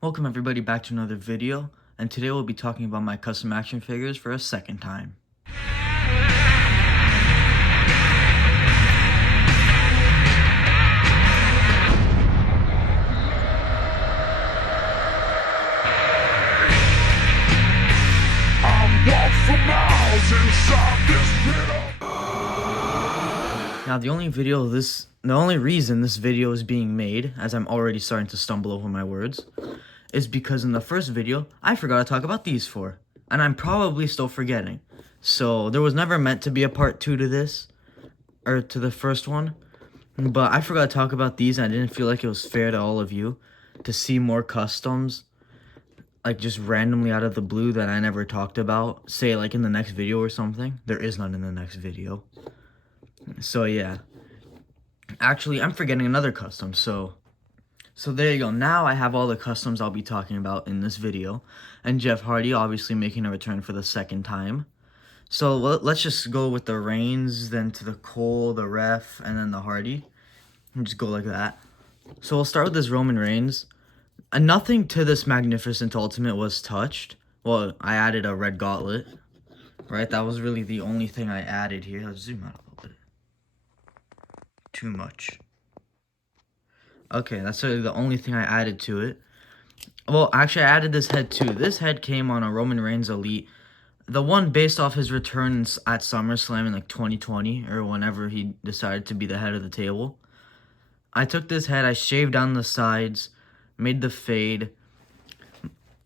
Welcome everybody back to another video, and today we'll be talking about my custom action figures for a second time. Now the only reason this video is being made, as I'm already starting to stumble over my words, is because in the first video, I forgot to talk about these four. And I'm probably still forgetting. So there was never meant to be a part 2 to this, or to the first one. But I forgot to talk about these, and I didn't feel like it was fair to all of you to see more customs, like just randomly out of the blue that I never talked about. Say like in the next video or something. There is none in the next video. So yeah. Actually, I'm forgetting another custom, so there you go. Now I have all the customs I'll be talking about in this video. And Jeff Hardy obviously making a return for the second time. So let's just go with the Reigns, then to the Cole, the Ref, and then the Hardy. And just go like that. So we'll start with this Roman Reigns. And nothing to this Magnificent Ultimate was touched. Well, I added a red gauntlet, right? That was really the only thing I added here. Let's zoom out a little bit. Too much. Okay, that's really the only thing I added to it. Well, actually, I added this head too. This head came on a Roman Reigns Elite. The one based off his returns at SummerSlam in like 2020 or whenever he decided to be the head of the table. I took this head, I shaved down the sides, made the fade.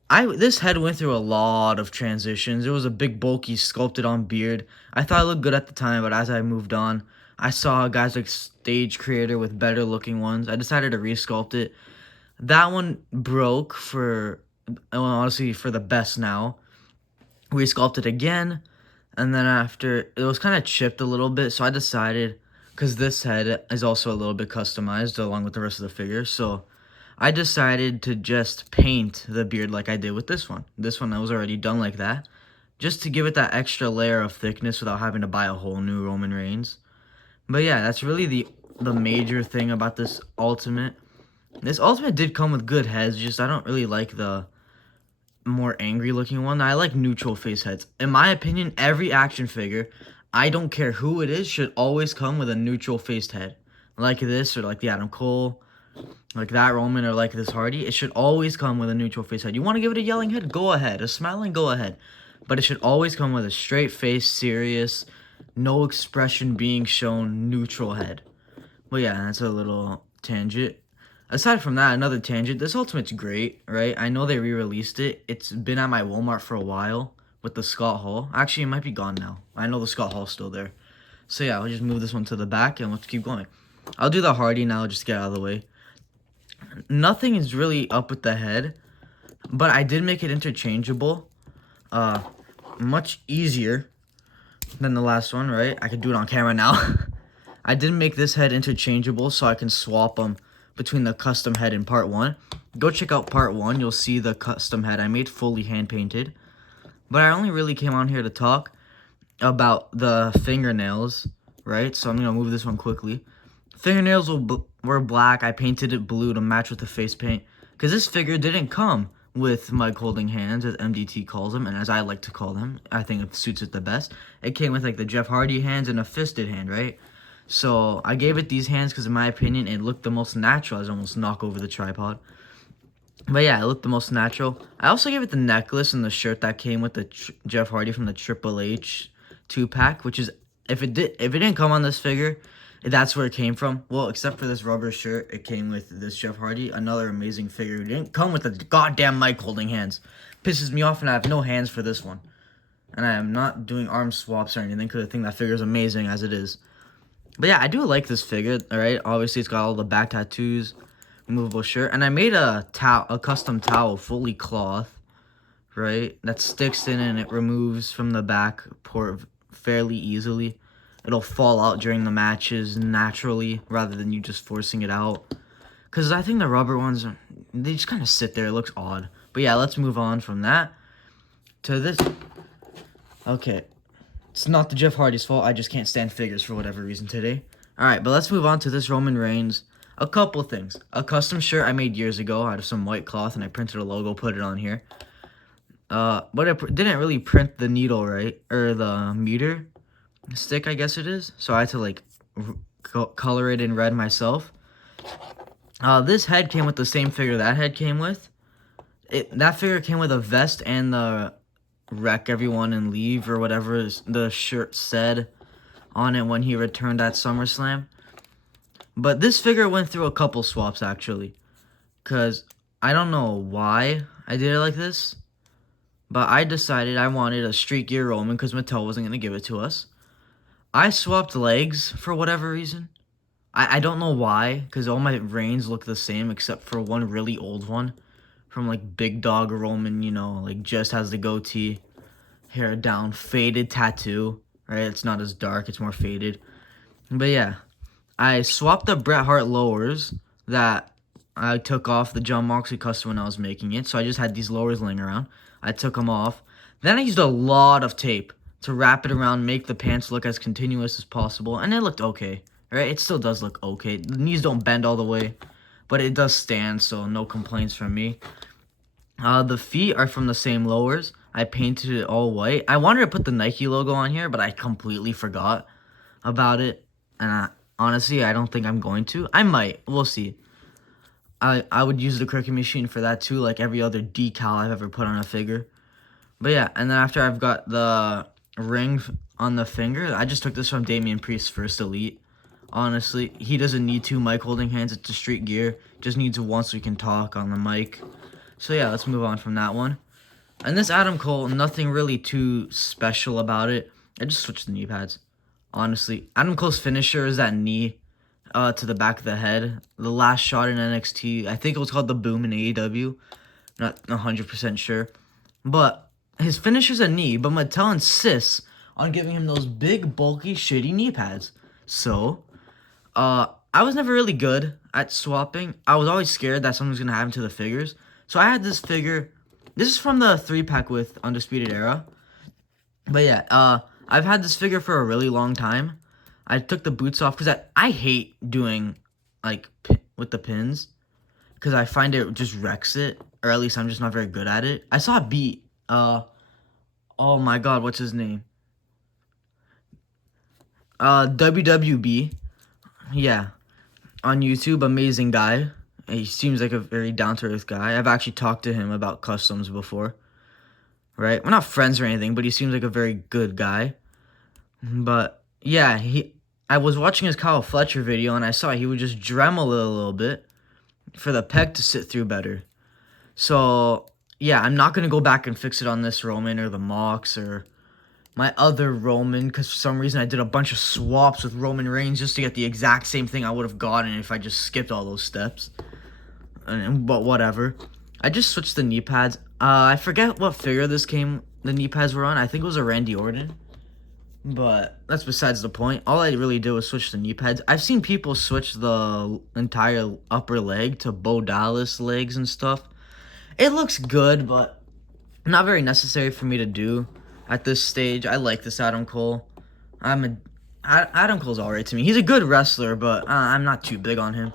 This head went through a lot of transitions. It was a big, bulky, sculpted on beard. I thought it looked good at the time, but as I moved on, I saw guys like Stage Creator with better looking ones. I decided to resculpt it. That one broke honestly, for the best now. Resculpted again, and then after, it was kind of chipped a little bit, so I decided, because this head is also a little bit customized along with the rest of the figure, so I decided to just paint the beard like I did with this one. This one I was already done like that, just to give it that extra layer of thickness without having to buy a whole new Roman Reigns. But yeah, that's really the major thing about this Ultimate. This Ultimate did come with good heads, just I don't really like the more angry looking one. I like neutral face heads. In my opinion, every action figure, I don't care who it is, should always come with a neutral faced head. Like this, or like the Adam Cole, like that Roman, or like this Hardy. It should always come with a neutral face head. You want to give it a yelling head? Go ahead. A smiling? Go ahead. But it should always come with a straight face, serious, no expression being shown, neutral head. But yeah, that's a little tangent. Aside from that, another tangent, this Ultimate's great, right? I know they re-released it. It's been at my Walmart for a while with the Scott Hall. Actually, it might be gone now. I know the Scott Hall's still there. So yeah, I'll just move this one to the back and let's keep going. I'll do the Hardy now just to get out of the way. Nothing is really up with the head, but I did make it interchangeable. Much easier than the last one, right? I can do it on camera now. I did make this head interchangeable so I can swap them between the custom head and part 1. Go check out part 1. You'll see the custom head I made fully hand painted. But I only really came on here to talk about the fingernails, right? So I'm going to move this one quickly. Fingernails were black. I painted it blue to match with the face paint. Because this figure didn't come with mug holding hands, as MDT calls them, and as I like to call them. I think it suits it the best. It came with like the Jeff Hardy hands and a fisted hand, right? So I gave it these hands because in my opinion it looked the most natural. I almost knock over the tripod. But yeah, it looked the most natural. I also gave it the necklace and the shirt that came with the Jeff Hardy from the Triple H 2-pack, which is, if it didn't come on this figure, that's where it came from. Well, except for this rubber shirt, it came with this Jeff Hardy, another amazing figure who didn't come with the goddamn mic holding hands. Pisses me off, and I have no hands for this one. And I am not doing arm swaps or anything because I think that figure is amazing as it is. But yeah, I do like this figure, alright? Obviously, it's got all the back tattoos, removable shirt. And I made a custom towel, fully cloth, right? That sticks in and it removes from the back port fairly easily. It'll fall out during the matches naturally, rather than you just forcing it out. Because I think the rubber ones, they just kind of sit there. It looks odd. But yeah, let's move on from that to this. Okay. It's not the Jeff Hardy's fault. I just can't stand figures for whatever reason today. Alright, but let's move on to this Roman Reigns. A couple things. A custom shirt I made years ago out of some white cloth, and I printed a logo, put it on here. But it didn't really print the needle right, or the meter stick, I guess it is. So I had to like color it in red myself. This head came with the same figure that head came with. That figure came with a vest and the wreck everyone and leave or whatever the shirt said on it when he returned at SummerSlam. But this figure went through a couple swaps actually, because I don't know why I did it like this, but I decided I wanted a Street Gear Roman because Mattel wasn't going to give it to us. I swapped legs for whatever reason. I don't know why, because all my Reigns look the same except for one really old one from like Big Dog Roman, you know, like just has the goatee, hair down, faded tattoo, right? It's not as dark, it's more faded. But yeah, I swapped the Bret Hart lowers that I took off the Jon Moxley custom when I was making it, so I just had these lowers laying around. I took them off. Then I used a lot of tape to wrap it around, make the pants look as continuous as possible, and it looked okay. Right, it still does look okay. The knees don't bend all the way, but it does stand, so no complaints from me. The feet are from the same lowers. I painted it all white. I wanted to put the Nike logo on here, but I completely forgot about it. And honestly, I don't think I'm going to. I might. We'll see. I would use the Cricut machine for that too, like every other decal I've ever put on a figure. But yeah, and then after I've got the ring on the finger, I just took this from Damian Priest's First Elite. Honestly, he doesn't need two mic holding hands. It's a Street Gear. Just needs one so we can talk on the mic. So yeah, let's move on from that one. And this Adam Cole, nothing really too special about it. I just switched the knee pads. Honestly, Adam Cole's finisher is that knee to the back of the head. The last shot in NXT, I think it was called the Boom in AEW. Not 100% sure. But his finisher's a knee, but Mattel insists on giving him those big, bulky, shitty knee pads. So I was never really good at swapping. I was always scared that something was going to happen to the figures. So I had this figure. This is from the 3-pack with Undisputed Era. But yeah, I've had this figure for a really long time. I took the boots off because I hate doing, like, with the pins. Because I find it just wrecks it. Or at least I'm just not very good at it. I saw a beat. Oh my god, what's his name? WWB. Yeah, on YouTube, amazing guy. He seems like a very down-to-earth guy. I've actually talked to him about customs before, right? We're not friends or anything, but he seems like a very good guy. But yeah, I was watching his Kyle Fletcher video, and I saw he would just Dremel it a little bit for the peg to sit through better. So yeah, I'm not going to go back and fix it on this Roman or the Mox or my other Roman, because for some reason I did a bunch of swaps with Roman Reigns just to get the exact same thing I would have gotten if I just skipped all those steps. But whatever. I just switched the knee pads. I forget what figure the knee pads were on. I think it was a Randy Orton. But that's besides the point. All I really did was switch the knee pads. I've seen people switch the entire upper leg to Bo Dallas legs and stuff. It looks good, but not very necessary for me to do. At this stage, I like this Adam Cole. Adam Cole's alright to me. He's a good wrestler, but I'm not too big on him.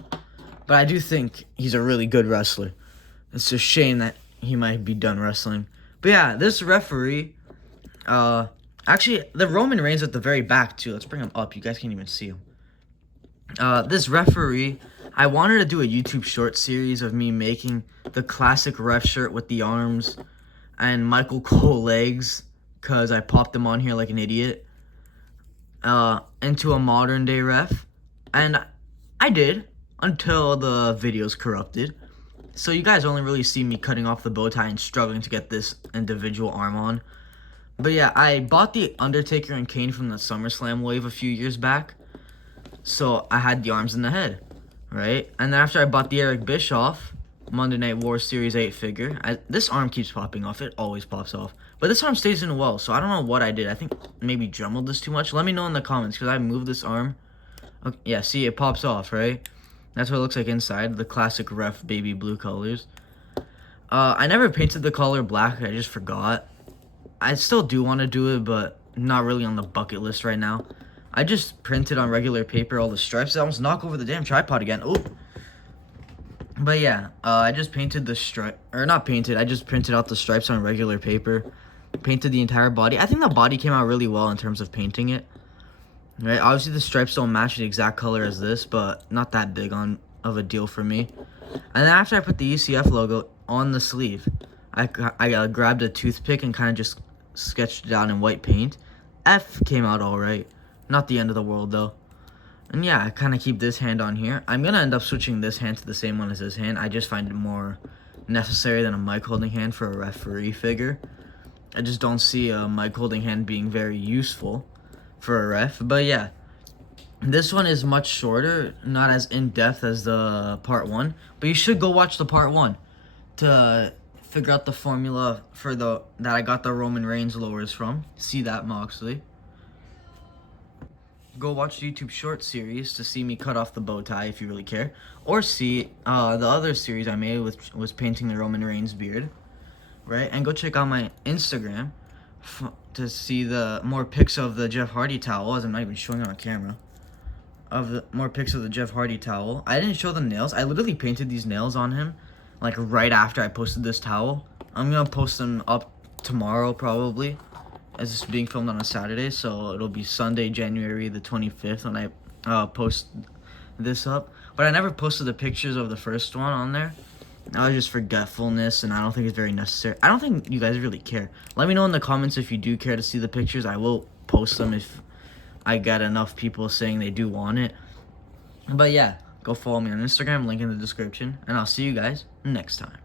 But I do think he's a really good wrestler. It's a shame that he might be done wrestling. But yeah, this referee, actually, the Roman Reigns at the very back too. Let's bring him up. You guys can't even see him. This referee, I wanted to do a YouTube short series of me making the classic ref shirt with the arms and Michael Cole legs, because I popped them on here like an idiot, into a modern day ref. And I did, until the video's corrupted. So you guys only really see me cutting off the bow tie and struggling to get this individual arm on. But yeah, I bought the Undertaker and Kane from the SummerSlam wave a few years back. So I had the arms and the head, right? And then after I bought the Eric Bischoff Monday Night War Series 8 figure, this arm keeps popping off. It always pops off. But this arm stays in well, so I don't know what I did. I think maybe dremelled this too much. Let me know in the comments, because I moved this arm. Okay, yeah, see, it pops off, right? That's what it looks like inside. The classic ref baby blue colors. I never painted the color black. I just forgot. I still do want to do it, but not really on the bucket list right now. I just printed on regular paper all the stripes. I almost knock over the damn tripod again. Oh, But yeah, I just painted the stripe, or not painted, I just printed out the stripes on regular paper. Painted the entire body. I think the body came out really well in terms of painting it. Right, obviously the stripes don't match the exact color as this, but not that big of a deal for me. And then after I put the ECF logo on the sleeve, I grabbed a toothpick and kind of just sketched it out in white paint. F came out alright. Not the end of the world though. And yeah, I kind of keep this hand on here. I'm going to end up switching this hand to the same one as this hand. I just find it more necessary than a mic holding hand for a referee figure. I just don't see a mic holding hand being very useful for a ref. But yeah, this one is much shorter, not as in-depth as the part 1. But you should go watch the part 1 to figure out the formula for that I got the Roman Reigns lowers from. See that, Moxley. Go watch the YouTube short series to see me cut off the bow tie if you really care. Or see the other series I made, which was painting the Roman Reigns beard. Right? And go check out my Instagram to see the more pics of the Jeff Hardy towel, as I'm not even showing it on camera. Of the more pics of the Jeff Hardy towel. I didn't show the nails. I literally painted these nails on him, like right after I posted this towel. I'm gonna post them up tomorrow probably, as it's being filmed on a Saturday, so it'll be Sunday, January the 25th when I post this up. But I never posted the pictures of the first one on there. That was just forgetfulness, and I don't think it's very necessary. I don't think you guys really care. Let me know in the comments if you do care to see the pictures. I will post them if I get enough people saying they do want it. But yeah, go follow me on Instagram, link in the description, and I'll see you guys next time.